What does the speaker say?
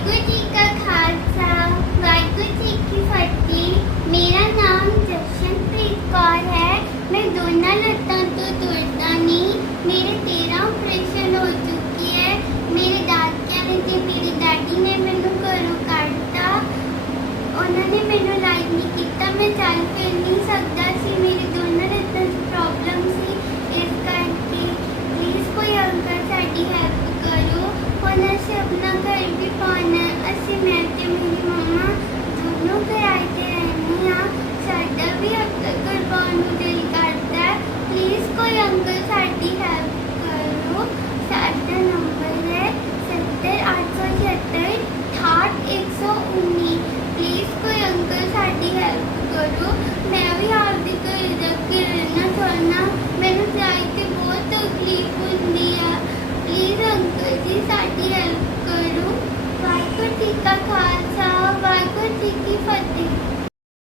ਵਾਹਿਗੁਰੂ ਜੀ ਕਾ ਖਾਲਸਾ ਵਾਹਿਗੁਰੂ ਜੀ ਕੀ ਫਤਿਹ ਮੇਰਾ ਨਾਮ ਜਸ਼ਨਪ੍ਰੀਤ ਕੌਰ ਹੈ ਮੈਂ ਦੋਨਾਂ ਲੱਤਾਂ ਤੋਂ ਤੁਰਦਾ ਨਹੀਂ ਮੇਰੇ 13 ਆਪਰੇਸ਼ਨ ਹੋ ਚੁੱਕੀ ਹੈ ਮੇਰੇ ਦਾਦਕਿਆਂ ਨੇ ਤੇ ਮੇਰੀ ਦਾਦੀ ਨੇ ਮੈਨੂੰ ਘਰੋਂ ਕੱਢਤਾ ਉਹਨਾਂ ਨੇ ਮੈਨੂੰ ਲਾਈਕ ਨਹੀਂ ਕੀਤਾ ਮੈਂ ਚੱਲ ਫਿਰ ਨਹੀਂ ਸਕਦਾ ਸੀ ਮੇਰੇ ਦੋਨਾਂ ਲੱਤਾਂ 'ਚ ਪ੍ਰੋਬਲਮ ਸੀ ਇਸ ਕਰਕੇ ਪਲੀਜ਼ ਕੋਈ ਅੰਕਲ ਸਾਡੀ ਹੈਲਪ ਕਰੋ ਹੁਣ ਅਸੀਂ ਆਪਣਾ ਘਰ ਵੀ 68119 ਪਲੀਜ਼ ਕੋਈ ਅੰਕਲ ਸਾਡੀ ਹੈਲਪ ਕਰੋ। ਮੈਂ ਵੀ ਆਪਦੇ ਘਰ ਜਾ ਕੇ ਰਹਿਣਾ ਚਾਹੁੰਦਾ ਮੈਨੂੰ ਜਾਈ ਤੇ ਬਹੁਤ ਤਕਲੀਫ ਹੁੰਦੀ ਆ। ਪਲੀਜ਼ ਅੰਕਲ ਜੀ, ਸਾਡੀ ਹੈਲਪ ਕਰੋ। ਵਾਹਿਗੁਰੂ ਜੀ ਕਾ ਖਾਲਸਾ।